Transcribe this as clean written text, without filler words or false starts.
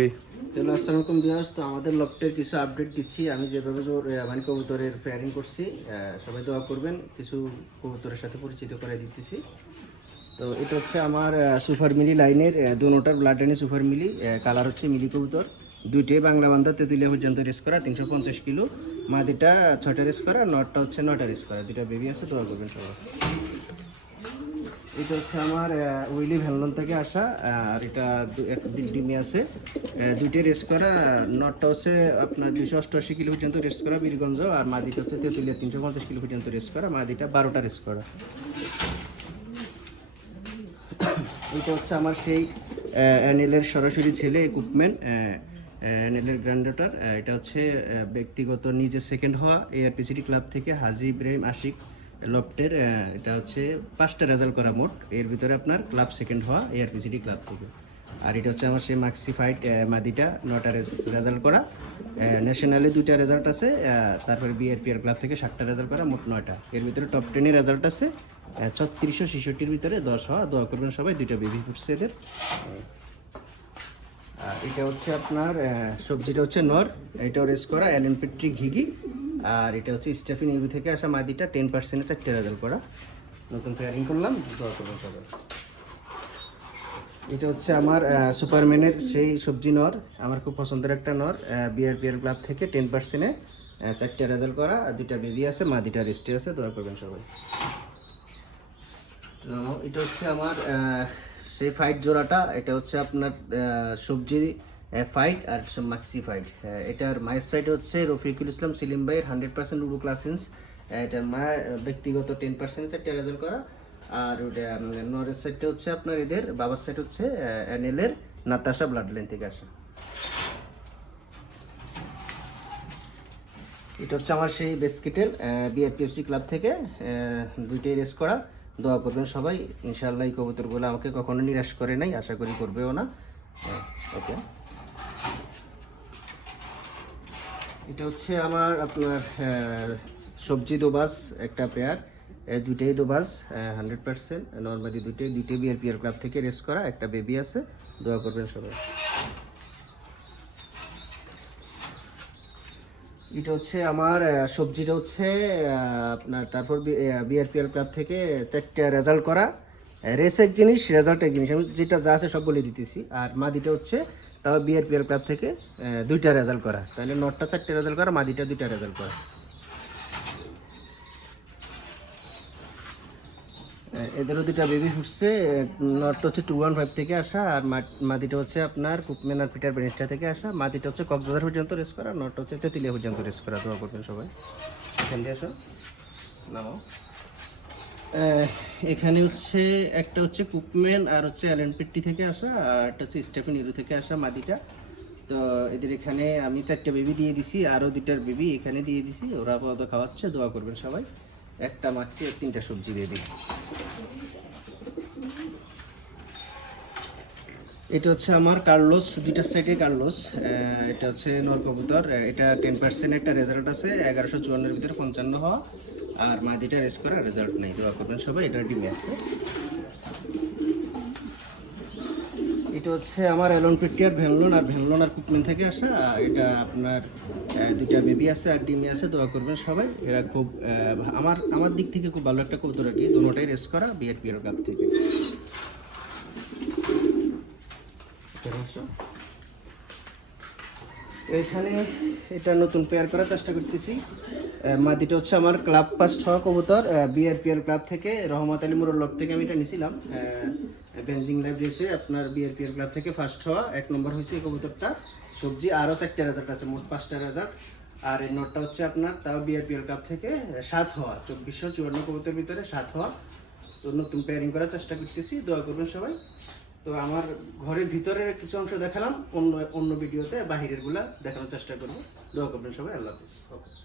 3। Hello, আসসালামু আলাইকুম viewers. তো আমাদের লফটের কিছু আপডেট দিচ্ছি। আমি যেভাবে মানে কবুতরের পেয়ারিং করছি, সবাই দোয়া করবেন। কিছু কবুতরের সাথে পরিচিত করে দিতেছি। তো এটা হচ্ছে আমার সুপার মিলি লাইনের দুটোটার ব্লাড লাইনের সুপার মিলি। কালার হচ্ছে মিলি কবুতর, দুইটাই বাংলা বান্ধা তেঁতুলিয়া পর্যন্ত রেস করা, 350 কিলো। মাদিটা 6টা রেস করা, নটটা হচ্ছে 9টা রেস করা। দুইটা বেবি আছে, দোয়া করবেন সবাই। এটা হচ্ছে আমার উইলি ভ্যানলন থেকে আসা, আর এটা ডিমে আছে, দুইটা রেস করা। নটটা হচ্ছে আপনার 288 কিলো পর্যন্ত রেস করা বীরগঞ্জ, আর মাদিটা হচ্ছে তেঁতুলিয়া 350 কিলো পর্যন্ত রেস করা। মাদিটা 12টা রেস করা। এটা হচ্ছে আমার সেই অ্যানেলের সরাসরি ছেলে ইকুইপমেন্ট, অ্যানেলের গ্র্যান্ডডটার। এটা হচ্ছে ব্যক্তিগত নিজে সেকেন্ড হওয়া এআরপিসিটি ক্লাব থেকে হাজি ইব্রাহিম আশিক লফটের। এটা হচ্ছে 5টা রেজাল্ট করা মোট, এর ভিতরে আপনার ক্লাব সেকেন্ড হওয়া এআরপিসিটি ক্লাব থেকে। আর এটা হচ্ছে আমার সেই মাক্সি ফাইট মাদিটা 9টা রেজাল্ট করা, ন্যাশনালি 2টা রেজাল্ট আছে, তারপরে বিআরপিআর ক্লাব থেকে 7টা রেজাল্ট করা, মোট 9টা। এর ভিতরে টপ 10-এর রেজাল্ট আছে 3666-র ভিতরে 10 হওয়া। দোয়া করবেন সবাই। 2টা বেবি ফুটছে এদের। এটা হচ্ছে আপনার সবজিটা হচ্ছে নর, এটাও রেস করা অ্যালেন পেট্রি ঘিঘি। আর এটা হচ্ছে স্টেফিন ইউবি থেকে আসা মাদিটা 10%-এ 4টা রেজাল্ট করা। নতুন পেয়ারিং করলাম, দোয়া করবেন সবাই। এটা হচ্ছে আমার সুপারম্যানের সেই সবজি নর, আমার খুব পছন্দের একটা নর, বিআরপিএল ক্লাব থেকে 10%-এ 4টা রেজাল্ট করা। আর 2টা বেবি আছে, মাদিটা রেস্টে আছে, দোয়া করবেন সবাই। তো এটা হচ্ছে আমার সেই ফাইট জোড়াটা। এটা হচ্ছে আপনার সবজি ফাইট আর মাক্সি ফাইট। এটার মায়ের সাইড হচ্ছে রফিকুল ইসলাম সেলিম ভাইয়ের 100% উডু ক্লাসেন্স। এটার মায়ের ব্যক্তিগত 10%-এ 4টা রেজাল্ট করা। আর ওটা নরের সাইডটা হচ্ছে আপনার এদের বাবার সাইড হচ্ছে অ্যানেলের নাতাশা ব্লাড লাইন থেকে আসা। এটা হচ্ছে আমার সেই বেসকিটেল বিআরপিএফসি ক্লাব থেকে, দুইটাই রেস করা। দোয়া করবেন সবাই। ইনশাআল্লাহ এই কবুতরগুলো আমাকে কখনো নিরাশ করে নাই, আশা করি করবেও না। ওকে, এটা হচ্ছে আমার আপনার সবজি দোবাস একটা পেয়ার, দুইটাই দোবাস 100% নর্মালি, দুইটাই বিআরপিআর ক্লাব থেকে রেস করা। একটা বেবি আছে, দোয়া করবেন সবাই। এটা হচ্ছে আমার সবজিটা হচ্ছে আপনার তারপর বিআরপিএল ক্লাব থেকে 4টা রেজাল্ট করা। রেস এক জিনিস, রেজাল্ট এক জিনিস, আমি যেটা যা আছে সব বলে দিতেছি। আর মাদিটা হচ্ছে তাও বিআরপিএল ক্লাব থেকে 2টা রেজাল্ট করা। তাহলে নটটা 4টা রেজাল্ট করা, মাদিটা 2টা রেজাল্ট করা। এদেরও 2টা বেবি ফুটছে। নটটা হচ্ছে 215 থেকে আসা, আর মাদিটা হচ্ছে আপনার কুকম্যান আর পিটার বেনিস্টা থেকে আসা। মাদিটা হচ্ছে কক্সবাজার পর্যন্ত রেস করা, নটটা হচ্ছে তেঁতুলিয়া পর্যন্ত রেস করা। দোয়া করবেন সবাই। এখান দিয়ে আসো, নামাও। এখানে হচ্ছে একটা হচ্ছে কুকম্যান আর হচ্ছে অ্যালেন পেট্টি থেকে আসা, আর একটা হচ্ছে স্টেফেন ইউরো থেকে আসা মাদিটা। তো এদের এখানে আমি 4টা বেবি দিয়ে দিছি, আরও 2টার বেবি এখানে দিয়ে দিছি, ওরা আপাতত খাওয়াচ্ছে। দোয়া করবেন সবাই। একটা মাক্সি আর 3টা সবজি বেবি। এটা হচ্ছে আমার কার্লোস, 2টা সাইডে কার্লোস। এটা হচ্ছে নর কবুতর, এটা 10% একটা রেজাল্ট আছে, 1154-এর ভিতরে 55 হওয়া। আর মাদিটা রেস করা, রেজাল্ট নেই। দোয়া করবেন সবাই। এটা ডিমে আছে। এটা হচ্ছে আমার অ্যালন পেট্টিয়ার ভ্যানলন আর কুকমেন থেকে আসা। এটা আপনার 2টা বেবি আছে আর ডিমে আছে। দোয়া করবেন সবাই। এরা খুব আমার দিক থেকে খুব ভালো একটা কবুতর আর কি। দুটোটাই রেস করা বিআরপিএর ক্লাব থেকে। এখানে এটা নতুন পেয়ার করার চেষ্টা করতেছি। মাদিটা হচ্ছে আমার ক্লাব ফার্স্ট হওয়া কবুতর, বিআরপিএল ক্লাব থেকে রহমত আলী মুরল থেকে আমি এটা নিয়েছিলাম। বেঞ্জিং লাইভ রেসে আপনার বিআরপিএল ক্লাব থেকে ফার্স্ট হওয়া, 1 নম্বর হয়েছে এই কবুতরটা। সবজি আরও 4টা রেজাল্ট আছে, মোট 5টা রেজাল্ট। আর এই নটটা হচ্ছে আপনার তাও বিআরপিএল ক্লাব থেকে 7 হওয়া, 2454 কবুতরের ভিতরে 7 হওয়া। তো নতুন পেয়ারিং করার চেষ্টা করতেছি, দোয়া করবেন সবাই। তো আমার ঘরের ভিতরের কিছু অংশ দেখালাম, অন্য ভিডিওতে বাহিরের গুলা দেখানোর চেষ্টা করবো। দোয়া করবেন সবাই। আল্লাহ হাফিজ।